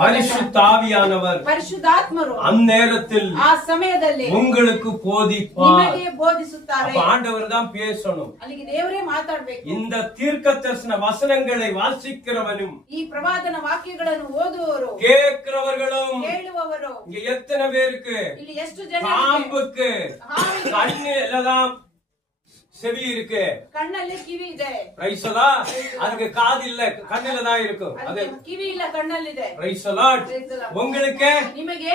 பரிசுத்தாவியானவர் ಪರಿಶುದ್ಧಾತ್ಮರು அந்நேரத்தில் ಆ ಸಮಯದಲ್ಲಿ உங்களுக்கு போதிப்பார். ನಿಮಗೆ ಬೋಧಿಸುತ್ತಾರೆ. ஆண்டவர் தான் பேசணும். ಅಲ್ಲಿಗೆ ದೇವರೇ ಮಾತಾಡಬೇಕು. இந்த தீர்க்கதரிசன வசனங்களை வாசிக்கிறவனும் ಈ ಪ್ರವಾದನ ವಾಕ್ಯಗಳನ್ನು ಓದುವವರು கேட்கிறவர்களும் ಕೇಳುವವರು இங்க எத்தனை பேருக்கு ಇಲ್ಲಿ ಎಷ್ಟು ಜನ பாம்புக்கு கண்ணுலதான் செவி இருக்கு, ಕಣ್ಣಲ್ಲಿ ಕಿವಿ ಇದೆ. Praise the Lord. அதுக்கு காது இல்ல, கண்ணுல தான் இருக்கும். அது ಕಿವಿ ಇಲ್ಲ, ಕಣ್ಣಲ್ಲಿದೆ. Praise the Lord. உங்களுக்கு ನಿಮಗೆ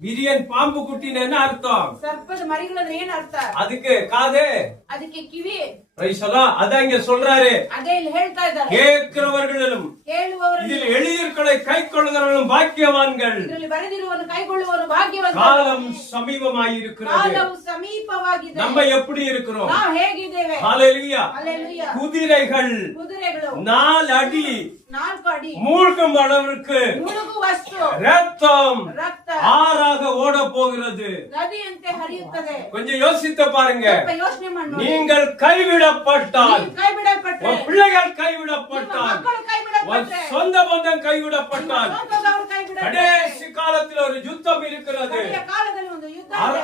விரியன் பாம்பு குட்டின்னு என்ன அர்த்தம்? ಸರ್ಪದ ಮರಿಗಳಂದ್ರೆ ಏನ್ ಅರ್ಥ? அதுக்கு காது, ಅದಕ್ಕೆ ಕಿವಿ. Praise the Lord. அதான் இங்க சொல்றாரு. ಅದೇ ಇಲ್ಲಿ ಹೇಳ್ತಾ ಇದ್ದಾರೆ. கேட்கிறவர்களும் ಕೇಳುವವರು இதில் எழுதியிருக்கிறதை கைக்கொள்ளுகிறவர்களும் பாக்கியவான்கள். ಇದರಲ್ಲಿ ಬರೆದಿರುವನು ಕೈಗೊಳ್ಳುವವರು ಭಾಗ್ಯವಂತರು. காலம் சமீபமாயிருக்கிறது. ಕಾಲವು ಸಮೀಪವಾಗಿದೆ. நம்ம எப்படி இருக்கிறோம்? ನಾವು ಹೇಗಿದ್ದೇವೆ? ஹalleluya. ஹalleluya. குதிரைகள் ಕುದುರೆಗಳು 4 அடி 4 ಅಡಿ மூழ்கும் அளவிற்கு ಮುಳುಗುವಷ್ಟು ரத்தம் ರಕ್ತ ஆறாக ஓட போகிறது. ನದಿಯಂತೆ ಹರಿಯುತ್ತದೆ. கொஞ்சம் யோசித்து பாருங்க. ಸ್ವಲ್ಪ ಯೋಚನೆ ಮಾಡಿ ನೋಡಿ. நீங்கள் கைவிடப்பட்டால், ಕೈಬಿಡಲ್ಪಟ್ಟರೆ, உன் பிள்ளைகள் கைவிடப்பட்டால், ಮಕ್ಕಳು ಕೈಬಿಡಲ್ಪಟ್ಟರೆ, உன் சொந்த பந்தம் கைவிடப்பட்டால், ಸ್ವಂತದವರು ಕೈಬಿಡಲ್ಪಟ್ಟರೆ, கடைசி காலத்தில் ஒரு யுத்தம் இருக்கிறது. ಕಡೆಯ ಕಾಲದಲ್ಲಿ ಒಂದು ಯುದ್ಧ ಇದೆ.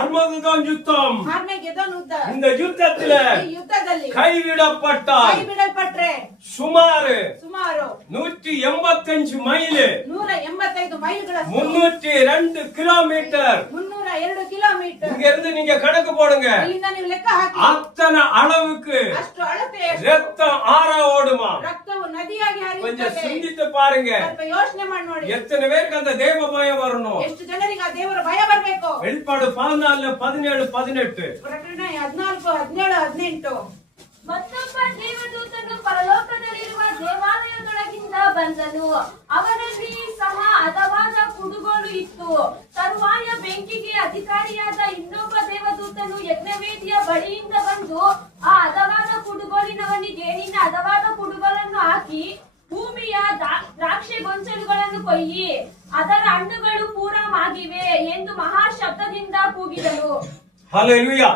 அர்மகதோன் யுத்தம். ಆರ್ಮೆಗೆದೋನ್ ಯುದ್ಧ. இந்த யுத்தத்தில் ಈ ಯುದ್ಧದಲ್ಲಿ கைவிடப்பட்டால் ಕೈಬಿಡಲ್ಪಟ್ಟರೆ சுமார் 185 மைல் 185 ಮೈಲ್ಗಳಷ್ಟು 302 கிலோமீட்டர் 302 ಕಿಲೋಮೀಟರ್ இங்க இருந்து நீங்க கணக்கு போடுங்க. ಇಲ್ಲಿಂದ ನೀವು ಲೆಕ್ಕ ಹಾಕಿ. அத்தனை அளவுக்கு ಅಷ್ಟು ಅಳತೆ ரத்தம் ஆறா ஓடுமா? ರಕ್ತವು ನದಿಯಾಗಿ கொஞ்சம் ಹರಿಯುತ್ತದೆ. சிந்தித்து பாருங்க. ಸ್ವಲ್ಪ ಯೋಚನೆ ಮಾಡಿ ನೋಡಿ. எத்தனை பேருக்கு அந்த தேவ பயம் வரணும்? ಎಷ್ಟು ಜನರಿಗೆ ಆ ದೇವರ ಭಯ ಬರಬೇಕು? வெளிப்பாடு 14 17 18 ಪ್ರಕಟಣೆ 14 17 18 ಮತ್ತೊಬ್ಬ ದೇವದೂತನು ಪರಲೋಕದಲ್ಲಿರುವ ದೇವಾಲಯದೊಳಗಿಂದ ಬಂದನು. ಅವನಲ್ಲಿ ಸಹ ಹದವಾದ ಕುಡುಗೋಲು ಇತ್ತು. ತರುವಾಯ ಬೆಂಕಿಗೆ ಅಧಿಕಾರಿಯಾದ ಇನ್ನೊಬ್ಬ ದೇವದೂತನು ಯಜ್ಞವೇದಿಯ ಬಳಿಯಿಂದ ಬಂದು ಆ ಹದವಾದ ಕುಡುಗೋಲಿನವನಿಗೆ, ನಿನ್ನ ಹದವಾದ ಕುಡುಗೋಲನ್ನು ಹಾಕಿ ಭೂಮಿಯ ದ್ರಾಕ್ಷಿ ಗೊಂಚಲುಗಳನ್ನು ಕೊಯ್ಯಿ, ಅದರ ಹಣ್ಣುಗಳು ಪೂರ ಮಾಗಿವೆ ಎಂದು ಮಹಾ ಶಬ್ದದಿಂದ ಕೂಗಿದನು. ஹalleluya.